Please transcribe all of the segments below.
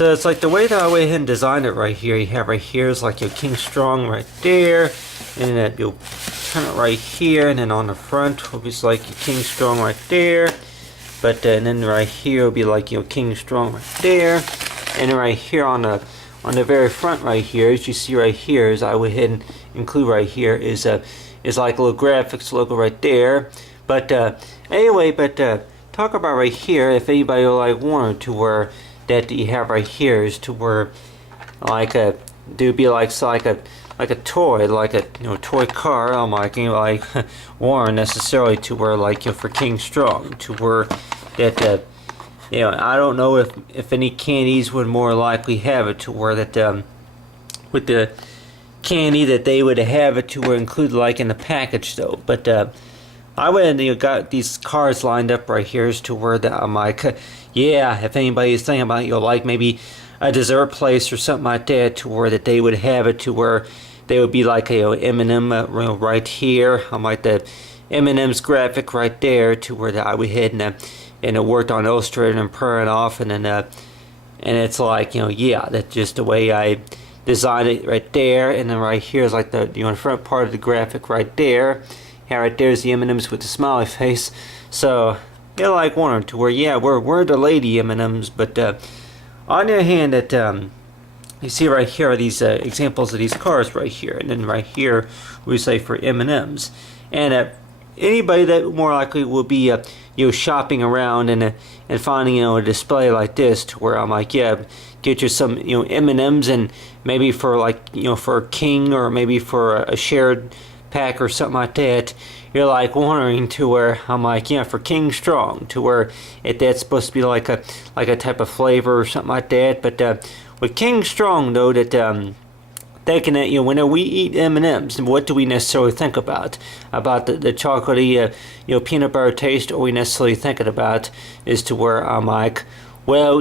So it's like the way that I went ahead and designed it right here. You have right here is like your King Strong right there, and then you'll turn it right here, and then on the front will be like your King Strong right there. But and then right here will be like your King Strong right there, and then right here on the very front right here, as you see right here, is I went ahead and include right here is like a little graphics logo right there. But anyway, talk about right here, if anybody would like wanted to where that you have right here is to where like there'd be like a toy, like a toy car. I'm like Warren necessarily to where like for King Strong to where that I don't know if any candies would more likely have it to where that with the candy that they would have it to where included like in the package though. But I went and got these cars lined up right here as to where that I'm like yeah, if anybody's thinking about like maybe a dessert place or something like that to where that they would have it to where they would be like a M&M right here. I'm like the M&M's graphic right there to where that I went ahead and it worked on Illustrator and print off, and then and it's like yeah, that's just the way I designed it right there. And then right here is like the front part of the graphic right there. Yeah, right there's the M&M's with the smiley face. So like one to where yeah, we're the lady M&Ms. But on the other hand, that you see right here are these examples of these cars right here, and then right here we say for M&Ms. And anybody that more likely will be shopping around and finding a display like this to where I'm like yeah, get you some M&Ms, and maybe for like for a king or maybe for a shared pack or something like that. You're like wondering to where I'm like yeah, for King Strong to where if that's supposed to be like a type of flavor or something like that. But with King Strong though, that thinking that when we eat M&Ms, what do we necessarily think about the chocolatey peanut butter taste? Or we necessarily thinking about is to where I'm like well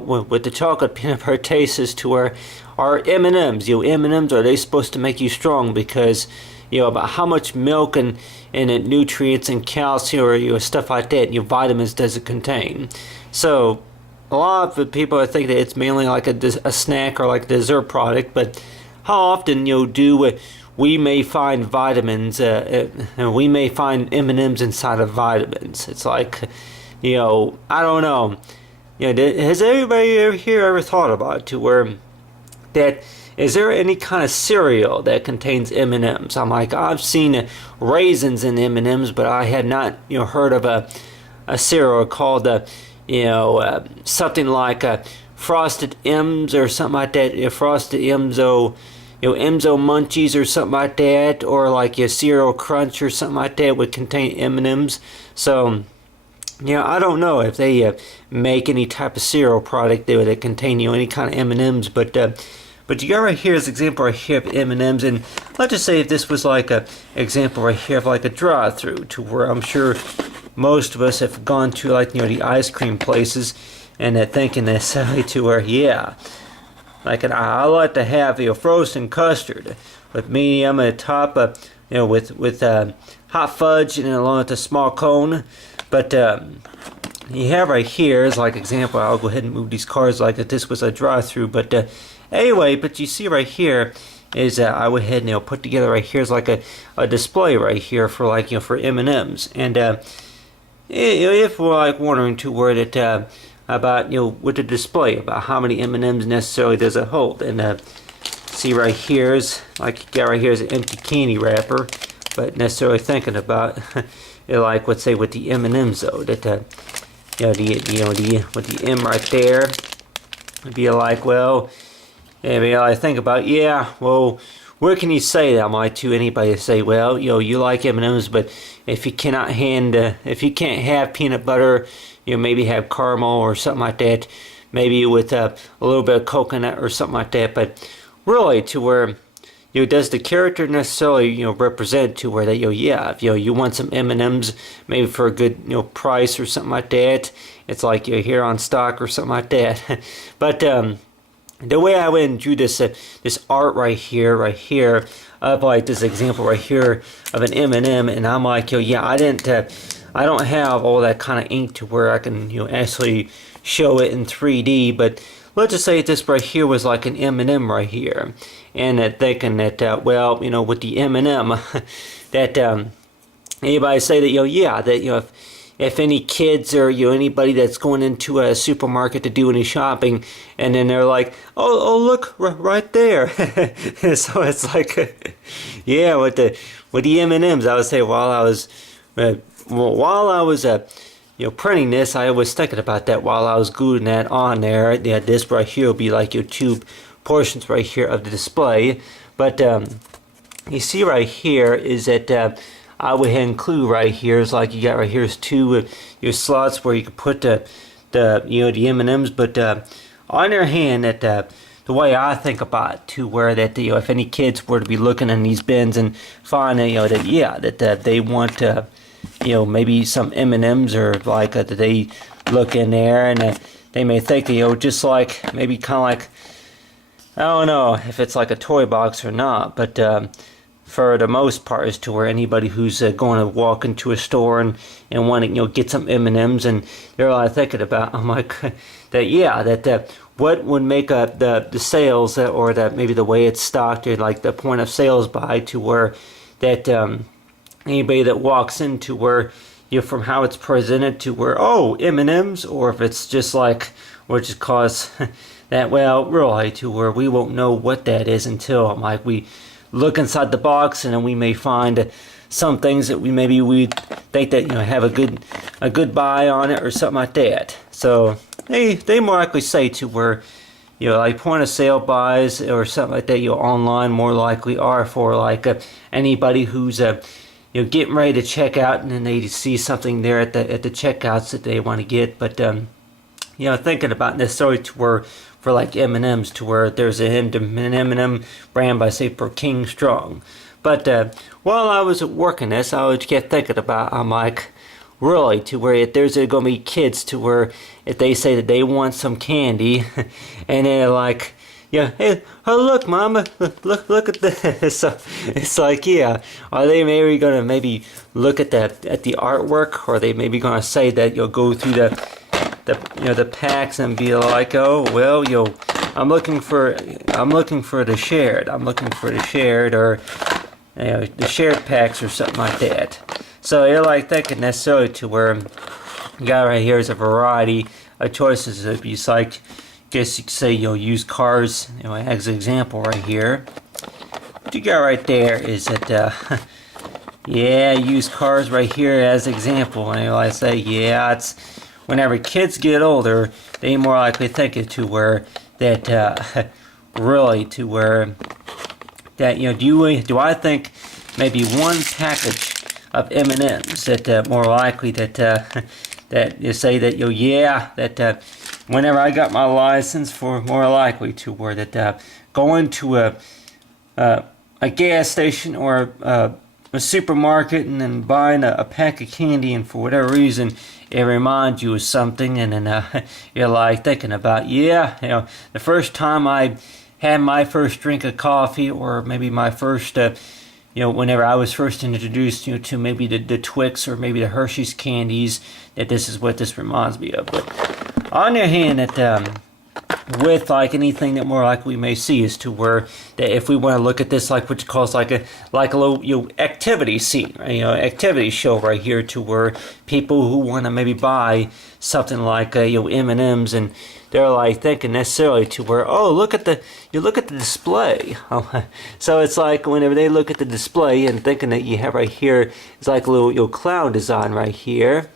with the chocolate peanut butter taste is to where are M&Ms M&Ms, are they supposed to make you strong because about how much milk and nutrients and calcium or stuff like that, vitamins does it contain. So a lot of the people I think that it's mainly like a snack or like a dessert product. But how often do we may find vitamins we may find M&Ms inside of vitamins? It's like I don't know, has everybody ever thought about it to where that is there any kind of cereal that contains M&Ms? I'm like, I've seen raisins in M&Ms, but I had not, heard of a cereal called, something like Frosted M's or something like that. Frosted Emzo, Emzo Munchies or something like that, or like a cereal crunch or something like that would contain M&Ms. So, I don't know if they make any type of cereal product that contain any kind of M&Ms, but you got right here is example right here of M&Ms, and let's just say if this was like a example right here of like a drive-through to where I'm sure most of us have gone to like the ice cream places and they're thinking necessarily to where yeah, like I like to have frozen custard with medium at the top with hot fudge and then along with a small cone. But you have right here is like example. I'll go ahead and move these cards like if this was a drive-through, but anyway, but you see right here is I went ahead and put together right here is like a display right here for like for M&Ms. And if we're like wondering to where that about with the display about how many M&Ms necessarily does it hold, and see right here is like you got right here is an empty candy wrapper, but necessarily thinking about like let's say with the M&Ms though that with the M right there it'd be like well. I think about yeah. Well, where can you say that? I might to anybody say, well, you like M&Ms, but if you cannot if you can't have peanut butter, maybe have caramel or something like that, maybe with a little bit of coconut or something like that. But really, to where does the character necessarily represent to where that yeah, if you want some M&Ms maybe for a good price or something like that, it's like you're here on stock or something like that. But the way I went and drew this art right here of like this example right here of an M&M, and I'm like yeah, I don't have all that kind of ink to where I can actually show it in 3D, but let's just say this right here was like an M&M right here, and thinking that well, you know, with the M&M, that anybody say that, you know, yeah, that, you know, if any kids or, you know, anybody that's going into a supermarket to do any shopping, and then they're like, oh look, right there. So it's like, yeah, with the M&Ms, I would say while I was you know, printing this, I was thinking about that while I was gluing that on there. Yeah, this right here will be like your two portions right here of the display, but you see right here is that I would include right here is like you got right here is two your slots where you can put the you know, the M&Ms, but on their hand that the way I think about it, to where that, you know, if any kids were to be looking in these bins and find, you know, that, yeah, that they want you know, maybe some M&Ms, or like that they look in there and they may think, you know, just like maybe kind of like, I don't know if it's like a toy box or not, but for the most part is to where anybody who's going to walk into a store and want to, you know, get some M&Ms, and they're all thinking about, I'm like, that, yeah, that what would make up the sales, or that maybe the way it's stocked, or like the point of sales by, to where that anybody that walks into where, you know, from how it's presented to where, oh, M&Ms, or if it's just like, or just cause that, well, really, to where we won't know what that is until, like, we look inside the box, and then we may find some things that we think that, you know, have a good buy on it or something like that. So they more likely say to where, you know, like point of sale buys or something like that, you know, online more likely are for like anybody who's you know, getting ready to check out, and then they see something there at the checkouts that they want to get. But you know, thinking about necessarily to where for like M&Ms, to where there's an M&M brand by, say, for King Strong. But while I was working this, I was kept thinking about, I'm like, really, to where if there's going to be kids to where if they say that they want some candy, and they're like, yeah, hey, oh look, Mama, look at this. So it's like, yeah, are they maybe gonna maybe look at the artwork, or are they maybe gonna say that you'll go through the you know, the packs and be like, oh well, you know, I'm looking for the shared, or you know, the shared packs or something like that. So you're like thinking necessarily to where you got right here is a variety of choices. If you like, guess you could say, you know, used cars, you know, as an example right here. What you got right there is that yeah, used cars right here as an example. And I say, yeah, it's whenever kids get older, they more likely think it to where that really to where that, you know, do I think maybe one package of M&Ms that more likely that that you say that, you know, yeah, that whenever I got my license, for more likely to where that going to a gas station or a supermarket and then buying a pack of candy, and for whatever reason it reminds you of something, and then you're like thinking about, yeah, you know, the first time I had my first drink of coffee, or maybe my first you know, whenever I was first introduced, you know, to maybe the Twix or maybe the Hershey's candies, that this is what this reminds me of. But on the other hand, that with like anything that more like we may see is to where that if we want to look at this like what you call like a little, you know, activity scene, right? You know, activity show right here, to where people who want to maybe buy something like you know, M&Ms, and they're like thinking necessarily to where, oh, look at the display. So it's like whenever they look at the display and thinking that you have right here, it's like a little, you know, clown design right here,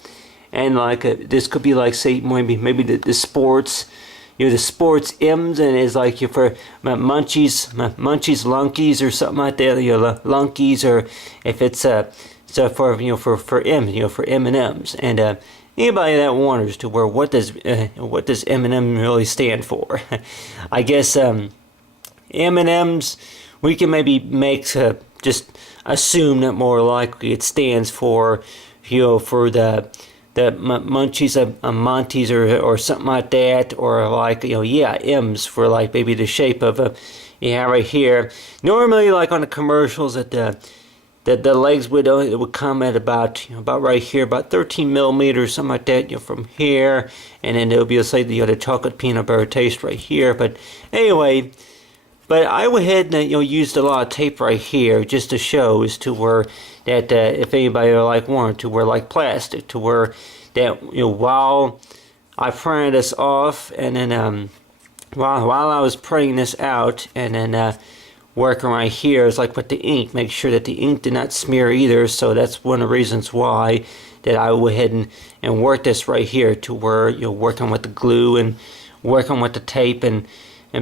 and like this could be like, say, maybe the sports, you know, the sports M's, and it's like you for munchies, lunkies, or something like that, you know, lunkies, or if it's so for, you know, for M, you know, for M&Ms, and anybody that wonders to where what does M&M really stand for? I guess M&Ms, we can maybe make just assume that more likely it stands for, you know, for the munchies, Monties, or something like that, or like, you know, yeah, M's for like maybe the shape of a, yeah, right here. Normally, like on the commercials, that the legs would it would come at about about right here, about 13 millimeters, something like that, from here, and then it'll be say the chocolate peanut butter taste right here. But anyway, but I went ahead and used a lot of tape right here just to show as to where that if anybody wanted to wear like plastic, to where that while I printed this off, and then while I was printing this out, and then working right here is like with the ink, make sure that the ink did not smear either. So that's one of the reasons why that I went ahead and worked this right here, to where working with the glue and working with the tape, and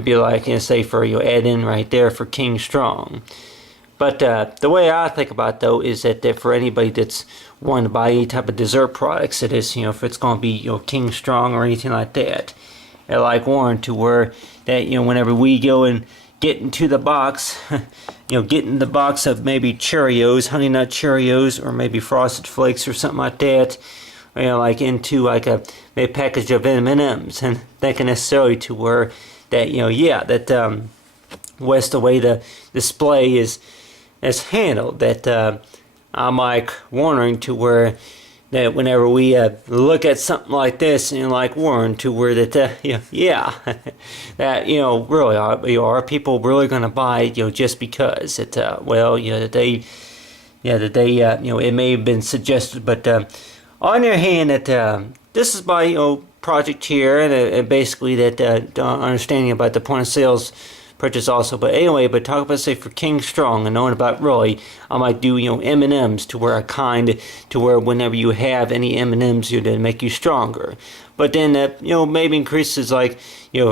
be like, say for add in right there for King Strong. But the way I think about it, though, is that for anybody that's wanting to buy any type of dessert products, it is if it's going to be King Strong or anything like that, I like Warren, to where that whenever we go and get into the box, get in the box of maybe Cheerios, Honey Nut Cheerios, or maybe Frosted Flakes or something like that, like into like a package of M&Ms, and thinking necessarily to where that that what's the way the display is handled, that I'm like wondering to where that whenever we look at something like this, and like Warren, to where that that really are people really going to buy it just because it well that they it may have been suggested, but on the other hand, that this is by project here, and basically that understanding about the point of sales purchase also. But anyway, but talk about say for King Strong, and knowing about really, I might do M&Ms, to where to where whenever you have any M&Ms, to make you stronger. But then that maybe increases like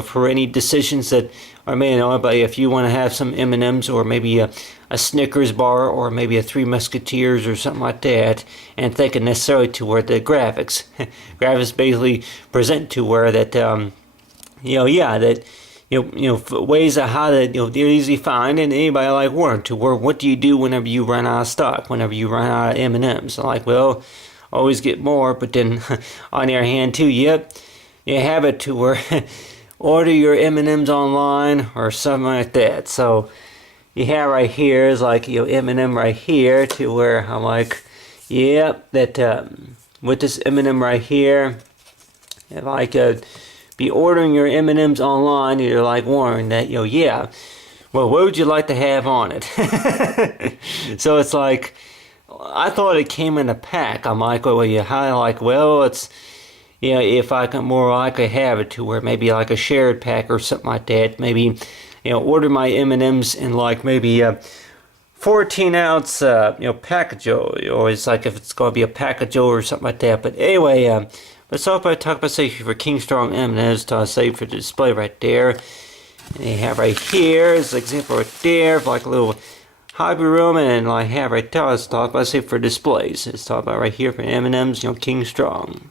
for any decisions that are made. But if you want to have some M&Ms, or maybe a Snickers bar, or maybe a Three Musketeers or something like that, and thinking necessarily to where the graphics basically present to where that that ways of how to they're easy to find, and anybody like Warren, to where what do you do whenever you run out of stock, whenever you run out of M&Ms? Like, well, always get more, but then on the other hand too, you have it to where order your M&Ms online or something like that. So you have right here is like M&M right here, to where I'm like, that with this M&M right here, if I could be ordering your M&Ms online, you're like Warren, that well, what would you like to have on it? So it's like, I thought it came in a pack. I'm like, well, it's if I can more likely have it to where maybe like a shared pack or something like that. Maybe order my M&Ms in like maybe a 14-ounce package, or it's like if it's going to be a package or something like that. But anyway, let's talk about say for King Strong M&Ms, to say for the display right there. And you have right here is an example right there of like a little hobby room, and I have right there, let's talk about say for displays. Let's talk about right here for M&Ms, King Strong.